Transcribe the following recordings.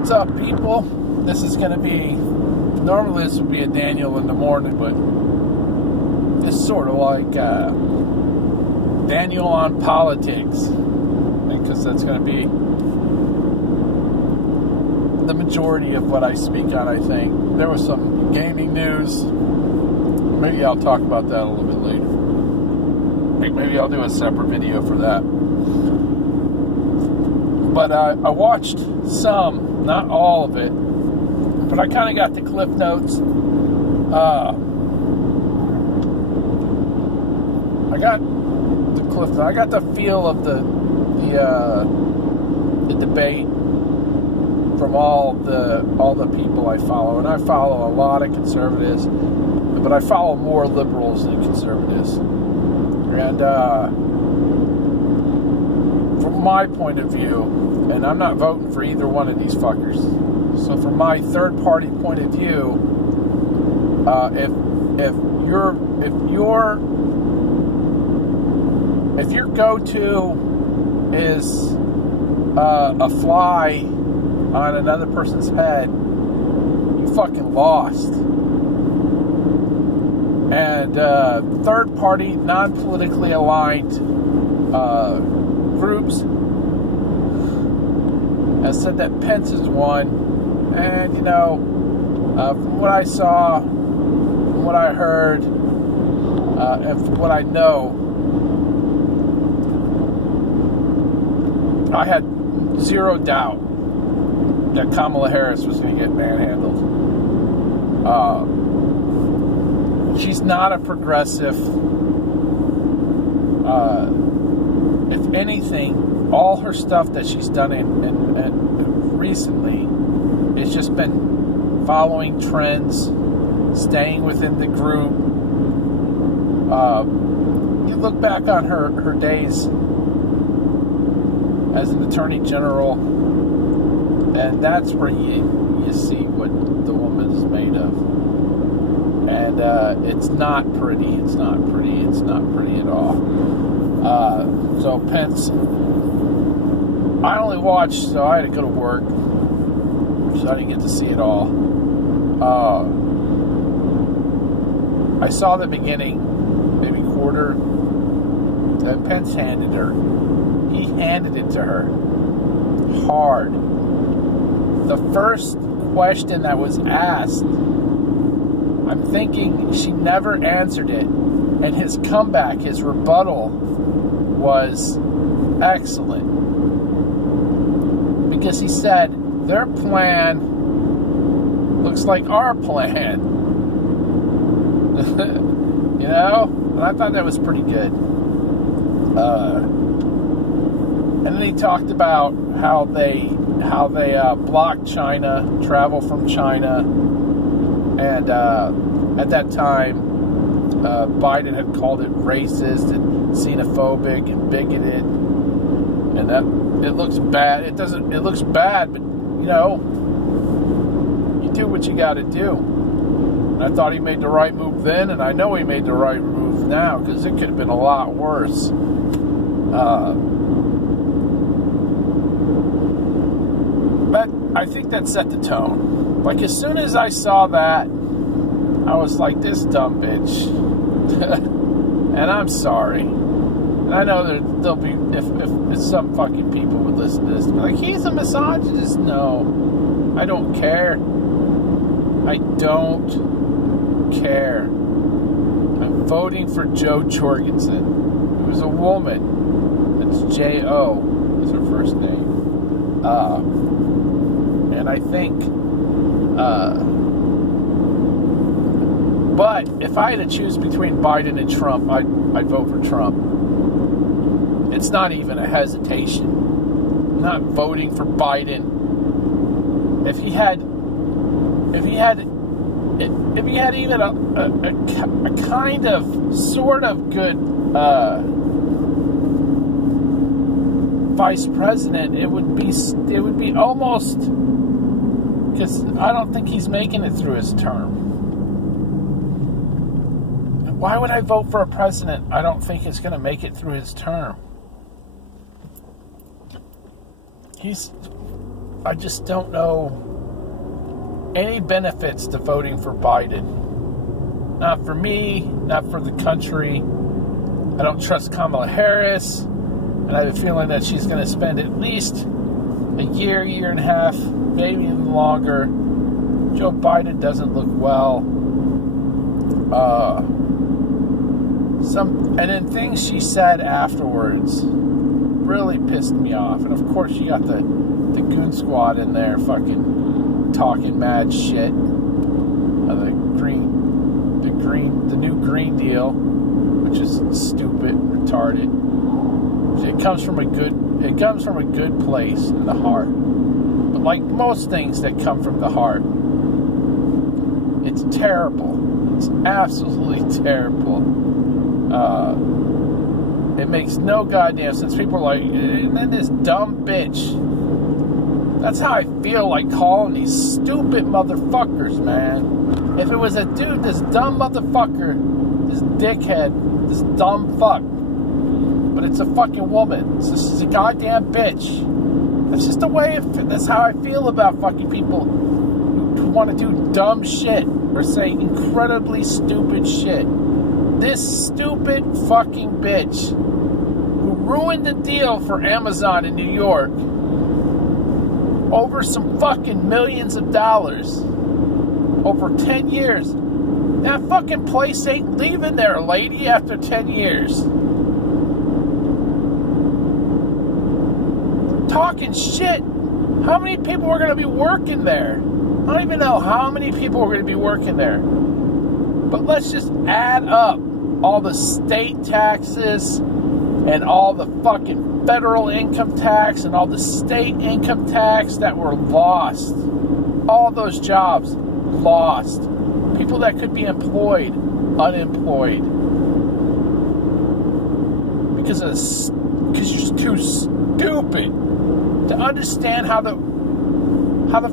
What's up, people? This is going to be, normally this would be a Daniel in the morning, but it's sort of like Daniel on politics, because that's going to be the majority of what I speak on, I think. There was some gaming news. Maybe I'll talk about that a little bit later. Maybe I'll do a separate video for that. But I watched some, not all of it, but I kind of got the cliff notes. I got the feel of the debate from all the people I follow, and I follow a lot of conservatives, but I follow more liberals than conservatives. And from my point of view, and I'm not voting for either one of these fuckers. So from my third-party point of view, if your go-to is a fly on another person's head, you fucking lost. And third-party, non-politically aligned groups has said that Pence is one, and from what I saw, from what I heard, and from what I know, I had zero doubt that Kamala Harris was going to get manhandled. She's not a progressive. If anything, all her stuff that she's done in recently, it's just been following trends, staying within the group. You look back on her days as an attorney general, and that's where you see what the woman is made of. And it's not pretty. It's not pretty. It's not pretty at all. So Pence, I only watched, so I had to go to work, so I didn't get to see it all. I saw the beginning, maybe quarter, that Pence handed her. He handed it to her hard. The first question that was asked, I'm thinking she never answered it, and his comeback, his rebuttal, was excellent. Because he said, their plan looks like our plan. And I thought that was pretty good. And then he talked about how they blocked China, travel from China, and at that time, Biden had called it racist and xenophobic and bigoted, and that it looks bad. It looks bad, but you do what you got to do. And I thought he made the right move then, and I know he made the right move now, because it could have been a lot worse. But I think that set the tone. Like, as soon as I saw that, I was like, this dumb bitch. And I'm sorry. And I know there'll be, if some fucking people would listen to this, be like, he's a misogynist. No, I don't care. I don't care. I'm voting for Jo Jorgensen, who is a woman. It's J-O is her first name. And I think, but if I had to choose between Biden and Trump, I'd vote for Trump. It's not even a hesitation. I'm not voting for Biden. If he had even a kind of, sort of good vice president, it would be almost, because I don't think he's making it through his term. Why would I vote for a president I don't think is going to make it through his term? I just don't know any benefits to voting for Biden. Not for me, not for the country. I don't trust Kamala Harris, and I have a feeling that she's going to spend at least a year, year and a half, maybe even longer. Joe Biden doesn't look well. And then things she said afterwards really pissed me off. And of course, you got the goon squad in there, fucking talking mad shit. The new Green Deal, which is stupid, retarded. It comes from a good place in the heart. But like most things that come from the heart, it's terrible. It's absolutely terrible. It makes no goddamn sense. People are like, and then this dumb bitch. That's how I feel like calling these stupid motherfuckers, man. If it was a dude, this dumb motherfucker, this dickhead, this dumb fuck. But it's a fucking woman. This is a goddamn bitch. That's just the way, that's how I feel about fucking people who want to do dumb shit or say incredibly stupid shit. This stupid fucking bitch who ruined the deal for Amazon in New York over some fucking millions of dollars over 10 years. That fucking place ain't leaving there, lady, after 10 years. Talking shit. How many people are going to be working there? I don't even know how many people are going to be working there. But let's just add up all the state taxes and all the fucking federal income tax and all the state income tax that were lost. All those jobs lost. People that could be employed, unemployed. Because you're too stupid to understand how the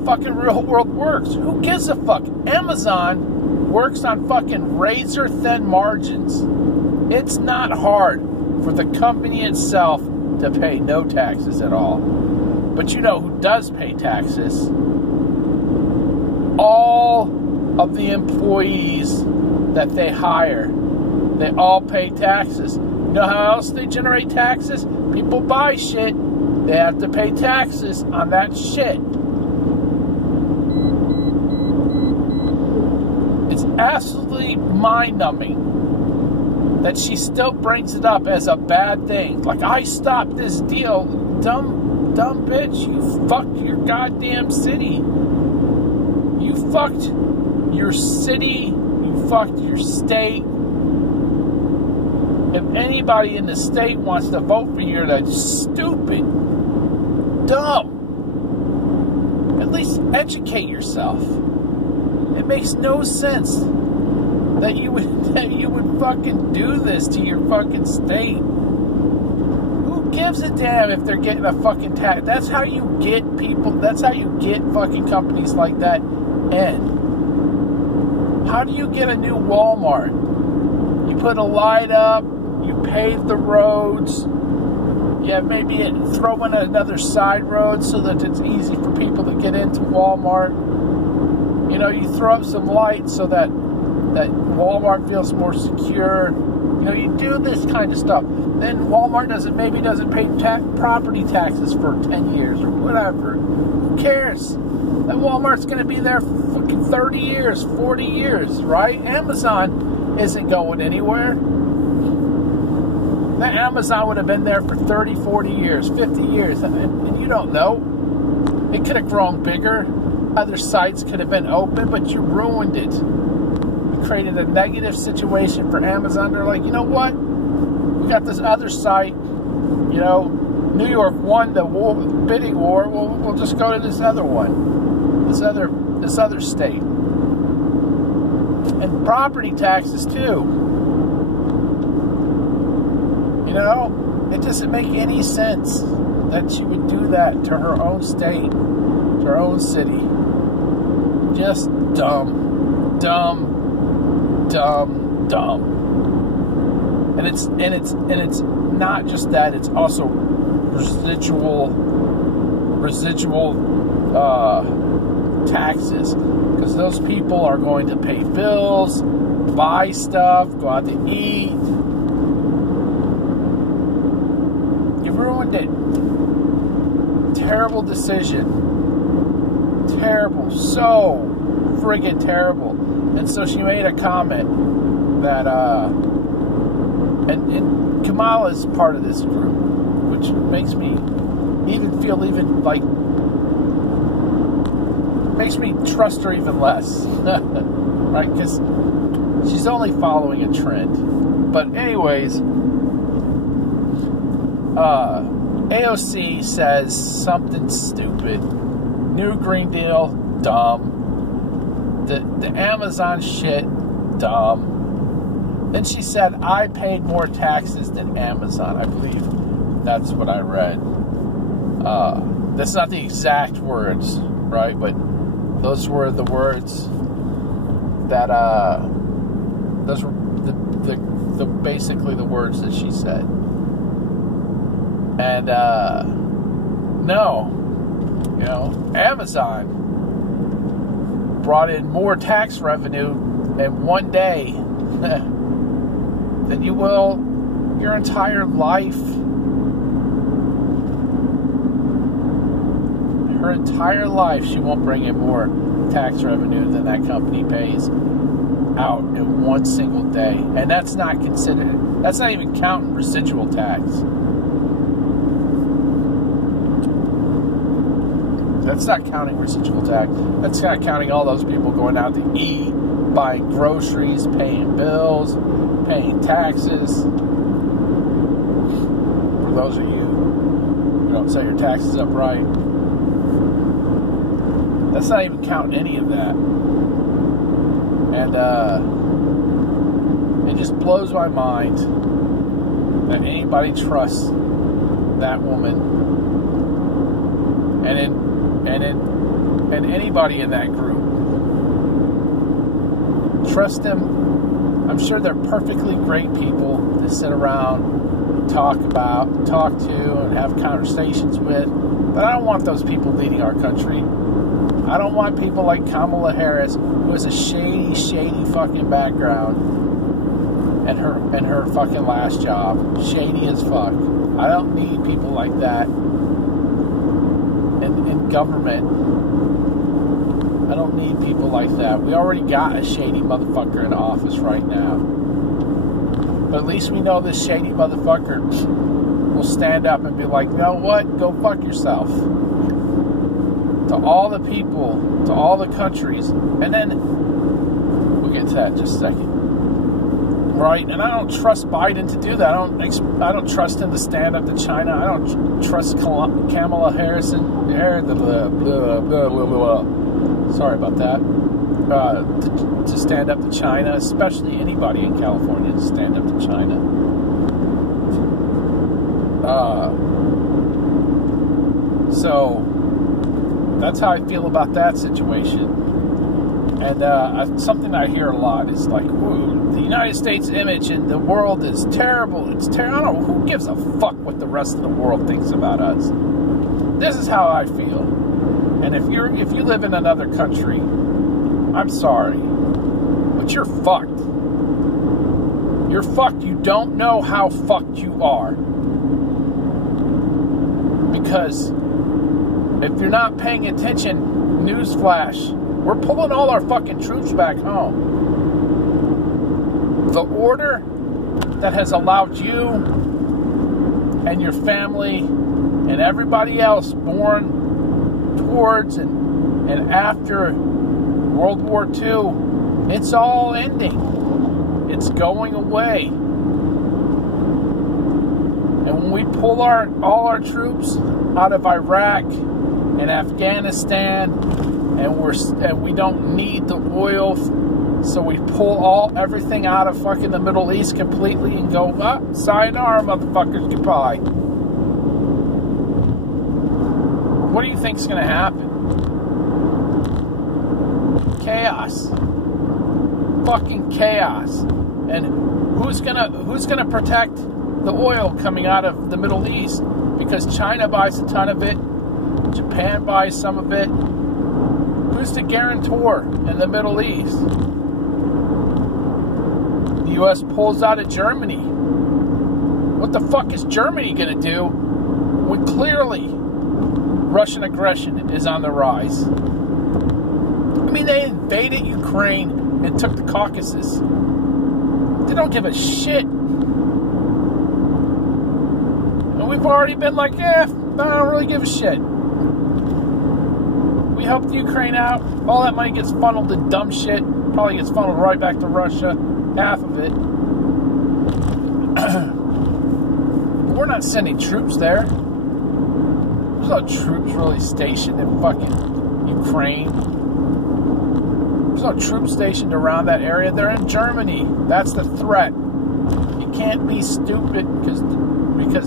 fucking real world works. Who gives a fuck? Amazon works on fucking razor thin margins. It's not hard for the company itself to pay no taxes at all. But you know who does pay taxes? All of the employees that they hire. They all pay taxes. You know how else they generate taxes? People buy shit. They have to pay taxes on that shit. It's absolutely mind-numbing that she still brings it up as a bad thing. Like, I stopped this deal. Dumb bitch. You fucked your goddamn city. You fucked your city. You fucked your state. If anybody in the state wants to vote for you, that's stupid. Dumb. At least educate yourself. It makes no sense that you would fucking do this to your fucking state. Who gives a damn if they're getting a fucking tax? That's how you get people. That's how you get fucking companies like that in. How do you get a new Walmart? You put a light up. You pave the roads. Yeah, maybe throw in another side road so that it's easy for people to get into Walmart. You know, you throw up some lights so that Walmart feels more secure. You know, you do this kind of stuff. Then Walmart doesn't pay property taxes for 10 years or whatever. Who cares? That Walmart's going to be there for fucking 30 years, 40 years, right? Amazon isn't going anywhere. That Amazon would have been there for 30, 40 years, 50 years, and you don't know. It could have grown bigger. Other sites could have been open, but you ruined it. You created a negative situation for Amazon. They're like, you know what? We got this other site. You know, New York won the bidding war. We'll just go to this other one, this other state, and property taxes too. You know, it doesn't make any sense that she would do that to her own state, to her own city. Just dumb. And it's not just that, it's also residual taxes, because those people are going to pay bills, buy stuff, go out to eat. You ruined it. Terrible decision. Terrible. So friggin' terrible. And so she made a comment that, and Kamala's part of this group, which makes me even feel makes me trust her even less. Right? Because she's only following a trend. But anyways, AOC says something stupid. New Green Deal, dumb. The Amazon shit, dumb. Then she said, I paid more taxes than Amazon. I believe that's what I read. That's not the exact words, right? But those were the words that, those were the basically the words that she said. And, no, you know, Amazon brought in more tax revenue in one day than you will your entire life. Her entire life, she won't bring in more tax revenue than that company pays out in one single day. And that's not considered, that's not even counting residual tax. That's not counting residual tax. That's not counting all those people going out to eat, buying groceries, paying bills, paying taxes. For those of you who don't set your taxes up right, that's not even counting any of that. And it just blows my mind that anybody trusts that woman and anybody in that group. Trust them. I'm sure they're perfectly great people to sit around, talk to, and have conversations with. But I don't want those people leading our country. I don't want people like Kamala Harris, who has a shady fucking background, and her fucking last job, shady as fuck. I don't need people like that in government. I don't need people like that. We already got a shady motherfucker in office right now. But at least we know this shady motherfucker will stand up and be like, you know what? Go fuck yourself. To all the people, to all the countries. And then, we'll get to that in just a second. Right? And I don't trust Biden to do that. I don't trust him to stand up to China. I don't trust Kamala Harris sorry about that. To stand up to China, especially anybody in California to stand up to China. So that's how I feel about that situation. And something I hear a lot is like, the United States image in the world is terrible. It's terrible. I don't know, who gives a fuck what the rest of the world thinks about us? This is how I feel. And if you live in another country, I'm sorry, but you're fucked. You're fucked. You don't know how fucked you are. Because if you're not paying attention, newsflash, we're pulling all our fucking troops back home. The order that has allowed you and your family and everybody else born towards and after World War II, it's all ending. It's going away. And when we pull all our troops out of Iraq and Afghanistan, and we don't need the oil, so we pull everything out of fucking the Middle East completely and go, sayonara, motherfuckers, goodbye. What do you think's going to happen? Chaos. Fucking chaos. And who's gonna protect the oil coming out of the Middle East? Because China buys a ton of it, Japan buys some of it. Who's the guarantor in the Middle East? The U.S. pulls out of Germany. What the fuck is Germany going to do when clearly Russian aggression is on the rise? I mean, they invaded Ukraine and took the Caucasus. They don't give a shit. And we've already been like, I don't really give a shit. We helped Ukraine out. All that money gets funneled to dumb shit. Probably gets funneled right back to Russia. Half of it. We're not sending troops there. There's no troops really stationed in fucking Ukraine. There's no troops stationed around that area. They're in Germany. That's the threat. You can't be stupid because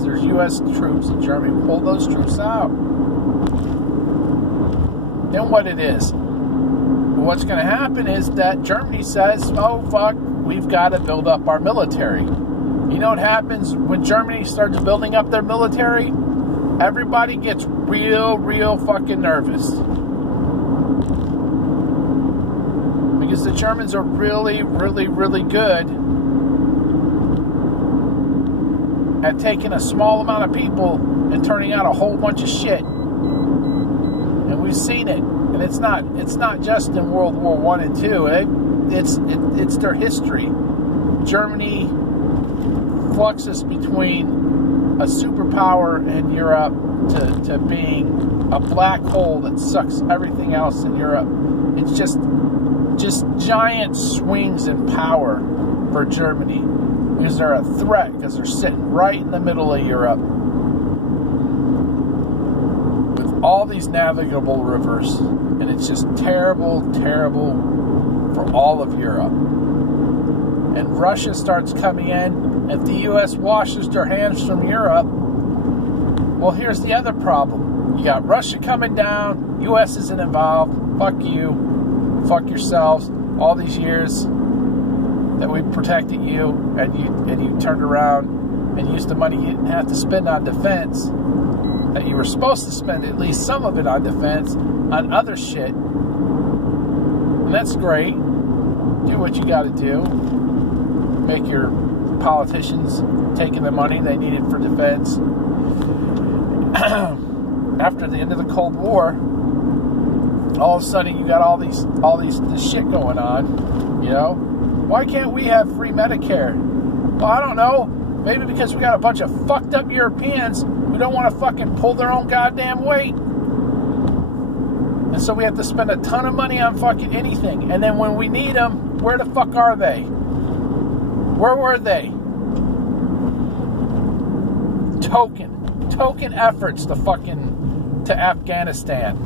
there's U.S. troops in Germany. Pull those troops out. Then what it is? What's going to happen is that Germany says, oh, fuck, we've got to build up our military. You know what happens when Germany starts building up their military? Everybody gets real fucking nervous. Because the Germans are really good at taking a small amount of people and turning out a whole bunch of shit. And we've seen it. And it's not just in World War I and II. It's their history. Germany fluxes between a superpower in Europe to being a black hole that sucks everything else in Europe. It's just giant swings in power for Germany because they're a threat, because they're sitting right in the middle of Europe with all these navigable rivers, and it's just terrible for all of Europe. And Russia starts coming in. If the U.S. washes their hands from Europe, well, here's the other problem. You got Russia coming down, U.S. isn't involved, fuck you, fuck yourselves, all these years that we protected you, and you turned around and used the money you didn't have to spend on defense, that you were supposed to spend at least some of it on defense, on other shit. And that's great. Do what you got to do. Make your politicians taking the money they needed for defense. After the end of the Cold War, all of a sudden you got all this shit going on. You know, why can't we have free Medicare? Well, I don't know. Maybe because we got a bunch of fucked up Europeans who don't want to fucking pull their own goddamn weight. And so we have to spend a ton of money on fucking anything. And then when we need them, where the fuck are they? Where were they? Token efforts to Afghanistan.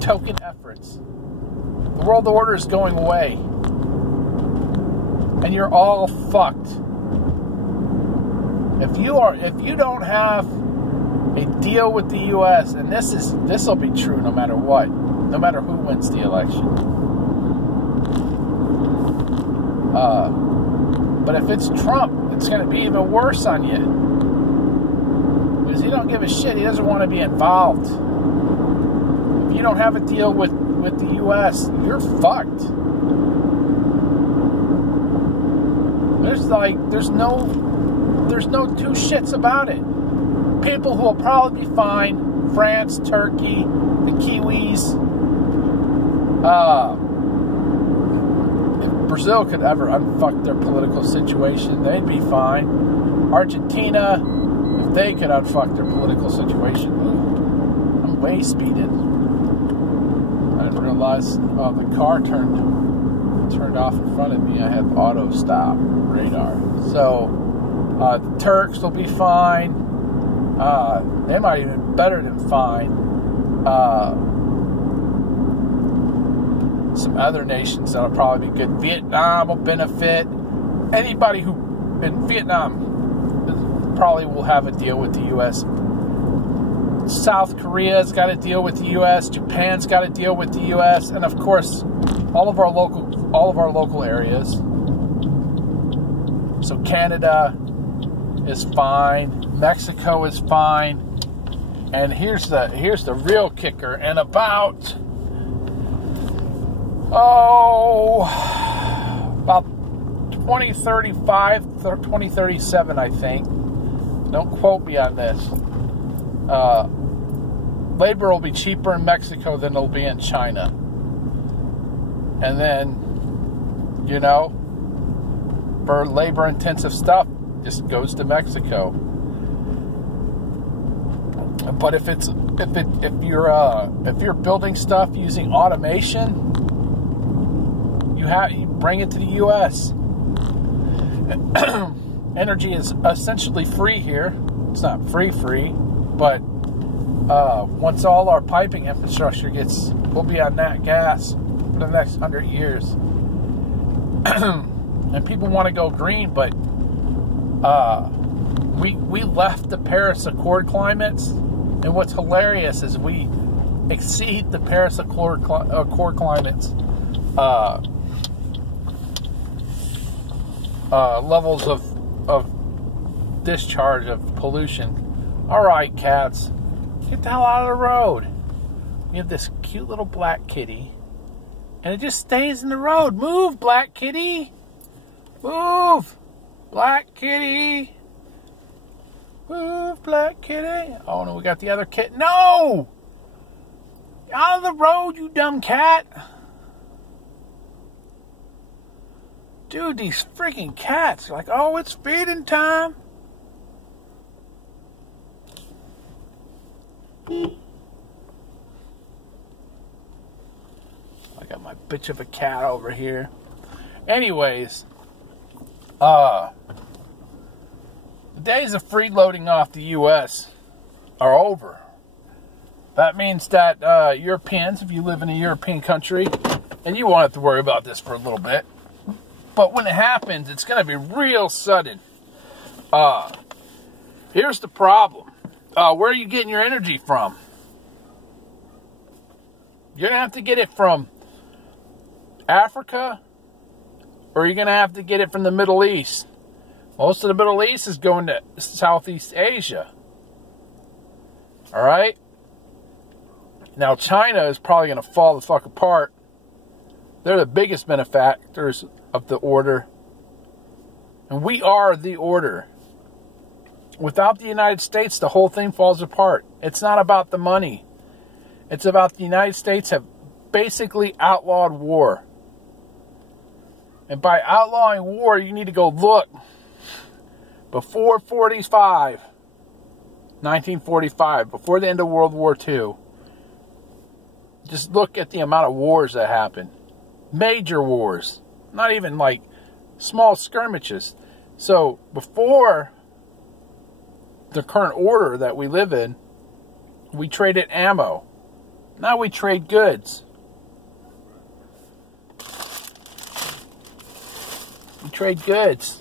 Token efforts. The world order is going away. And you're all fucked. If you don't have a deal with the U.S., and this will be true no matter what, no matter who wins the election. But if it's Trump, it's going to be even worse on you. Because he don't give a shit. He doesn't want to be involved. If you don't have a deal with the U.S., you're fucked. There's no two shits about it. People who will probably be fine, France, Turkey, the Kiwis. If Brazil could ever unfuck their political situation, they'd be fine. Argentina, if they could unfuck their political situation. I'm way speeding. I didn't realize the car turned off in front of me. I have auto stop radar. So the Turks will be fine. They might even be better than fine. Some other nations that'll probably be good. Vietnam will benefit. Anybody who in Vietnam probably will have a deal with the U.S. South Korea's got to deal with the U.S. Japan's got to deal with the U.S. And of course, all of our local areas. So Canada is fine. Mexico is fine. And here's the real kicker. And about 2035 or 2037, I think. Don't quote me on this. Labor will be cheaper in Mexico than it'll be in China. And then, you know, for labor-intensive stuff, just goes to Mexico. But if you're building stuff using automation, you bring it to the U.S. Energy is essentially free here. It's not free, but once all our piping infrastructure we'll be on nat gas for the next 100 years. And people want to go green, but we left the Paris Accord climates, and what's hilarious is we exceed the Paris Accord climates levels of discharge of pollution. All right, cats, get the hell out of the road. We have this cute little black kitty, and it just stays in the road. Move, black kitty. Move, black kitty. Move, black kitty. Oh, no, we got the other kitten. No! Out of the road, you dumb cat. Dude, these freaking cats are like, oh, it's feeding time. I got my bitch of a cat over here. Anyways, the days of freeloading off the U.S. are over. That means that Europeans, if you live in a European country, and you won't have to worry about this for a little bit, but when it happens, it's going to be real sudden. Here's the problem. Where are you getting your energy from? You're going to have to get it from Africa, or you're going to have to get it from the Middle East. Most of the Middle East is going to Southeast Asia. All right? Now, China is probably going to fall the fuck apart. They're the biggest benefactors of the order. And we are the order. Without the United States, the whole thing falls apart. It's not about the money. It's about the United States have basically outlawed war. And by outlawing war, you need to go look. Before 1945, before the end of World War II, just look at the amount of wars that happened. Major wars. Not even like small skirmishes. So before the current order that we live in, we traded ammo. Now we trade goods. We trade goods.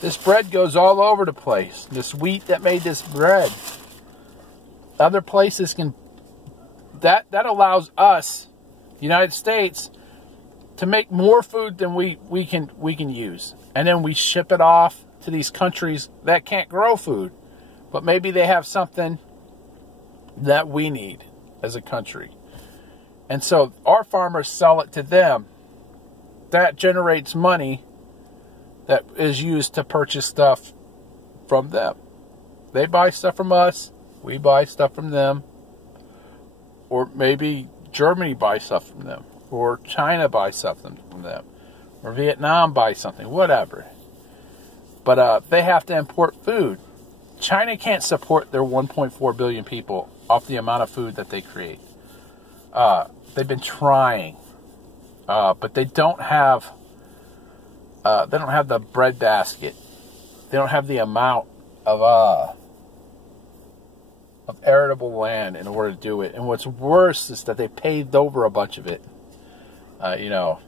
This bread goes all over the place. This wheat that made this bread. Other places can... That allows us, United States, to make more food than we can use. And then we ship it off to these countries that can't grow food. But maybe they have something that we need as a country. And so our farmers sell it to them. That generates money that is used to purchase stuff from them. They buy stuff from us. We buy stuff from them. Or maybe Germany buys stuff from them. Or China buys something from them. Or Vietnam buys something. Whatever. But they have to import food. China can't support their 1.4 billion people off the amount of food that they create. They've been trying. But they don't have the breadbasket. They don't have the amount of arable land in order to do it. And what's worse is that they paved over a bunch of it. You know,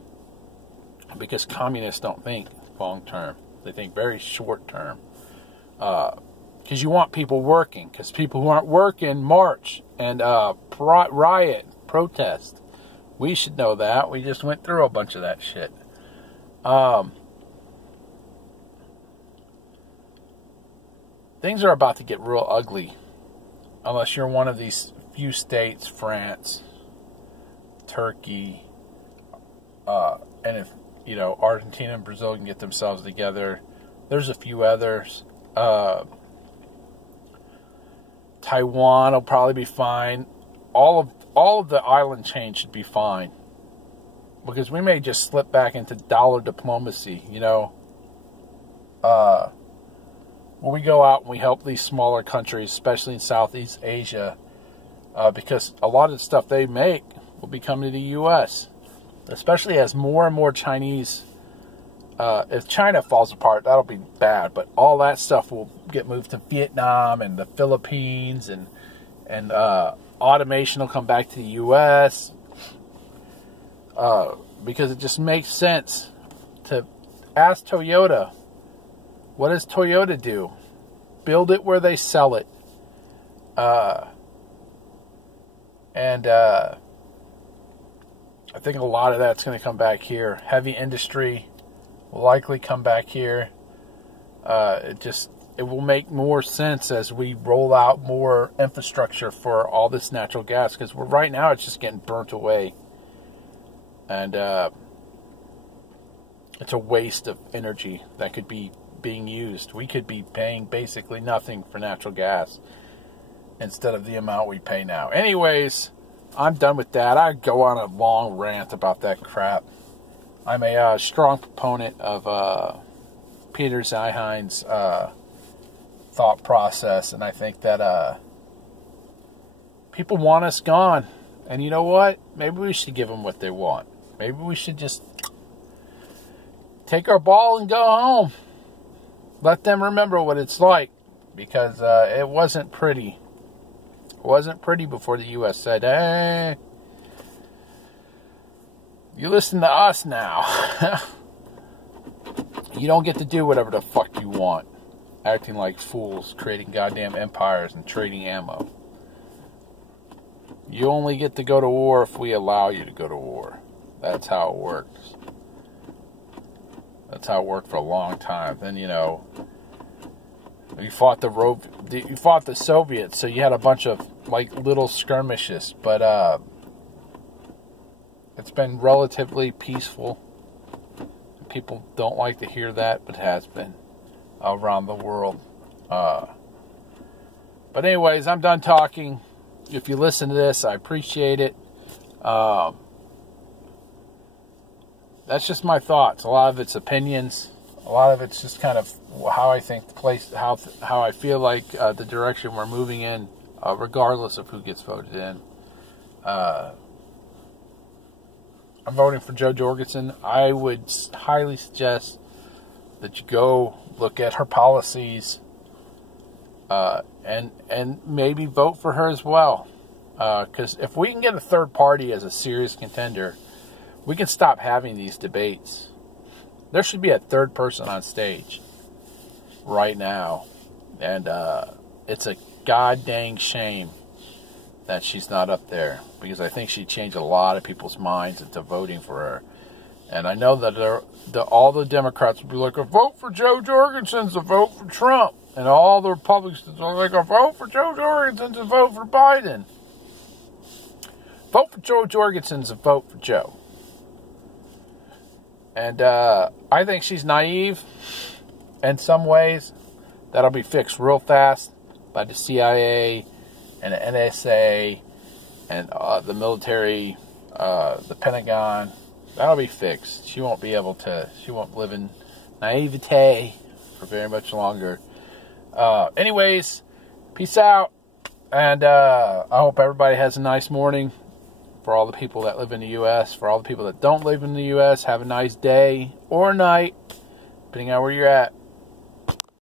because communists don't think long term. They think very short term. Because you want people working. Because people who aren't working march and riot, protest. We should know that. We just went through a bunch of that shit. Things are about to get real ugly unless you're one of these few states, France, Turkey, and if, you know, Argentina and Brazil can get themselves together. There's a few others. Taiwan will probably be fine. All of the island chain should be fine. Because we may just slip back into dollar diplomacy, you know. When we go out and we help these smaller countries, especially in Southeast Asia, because a lot of the stuff they make will be coming to the U.S., especially as more and more Chinese, if China falls apart, that'll be bad, but all that stuff will get moved to Vietnam and the Philippines, and automation will come back to the U.S., because it just makes sense to ask Toyota. What does Toyota do? Build it where they sell it. I think a lot of that's going to come back here. Heavy industry will likely come back here. It will make more sense as we roll out more infrastructure for all this natural gas, because right now it's just getting burnt away. And it's a waste of energy that could be being used. We could be paying basically nothing for natural gas instead of the amount we pay now. Anyways, I'm done with that. I go on a long rant about that crap. I'm a strong proponent of Peter Zeihan's thought process, and I think that people want us gone. And you know what? Maybe we should give them what they want. Maybe we should just take our ball and go home. Let them remember what it's like, because it wasn't pretty. It wasn't pretty before the U.S. said, hey, you listen to us now. You don't get to do whatever the fuck you want. Acting like fools, creating goddamn empires and trading ammo. You only get to go to war if we allow you to go to war. That's how it works. That's how it worked for a long time. Then, you know, you fought the Soviets, so you had a bunch of like little skirmishes, but it's been relatively peaceful. People don't like to hear that, but it has been around the world. But anyways, I'm done talking. If you listen to this, I appreciate it. That's just my thoughts. A lot of it's opinions. A lot of it's just kind of how I think the place, how I feel like the direction we're moving in, regardless of who gets voted in. I'm voting for Jo Jorgensen. I would highly suggest that you go look at her policies, and maybe vote for her as well. Because if we can get a third party as a serious contender, we can stop having these debates. There should be a third person on stage right now. And it's a god dang shame that she's not up there, because I think she'd change a lot of people's minds into voting for her. And I know that all the Democrats would be like, a vote for Jo Jorgensen's a vote for Trump. And all the Republicans are like, a vote for Jo Jorgensen's a vote for Biden. Vote for Jo Jorgensen's a vote for Joe. And I think she's naive in some ways. That'll be fixed real fast by the CIA and the NSA and the military, the Pentagon. That'll be fixed. She won't live in naivete for very much longer. Anyways, peace out. And I hope everybody has a nice morning. For all the people that live in the U.S., for all the people that don't live in the U.S., have a nice day or night, depending on where you're at.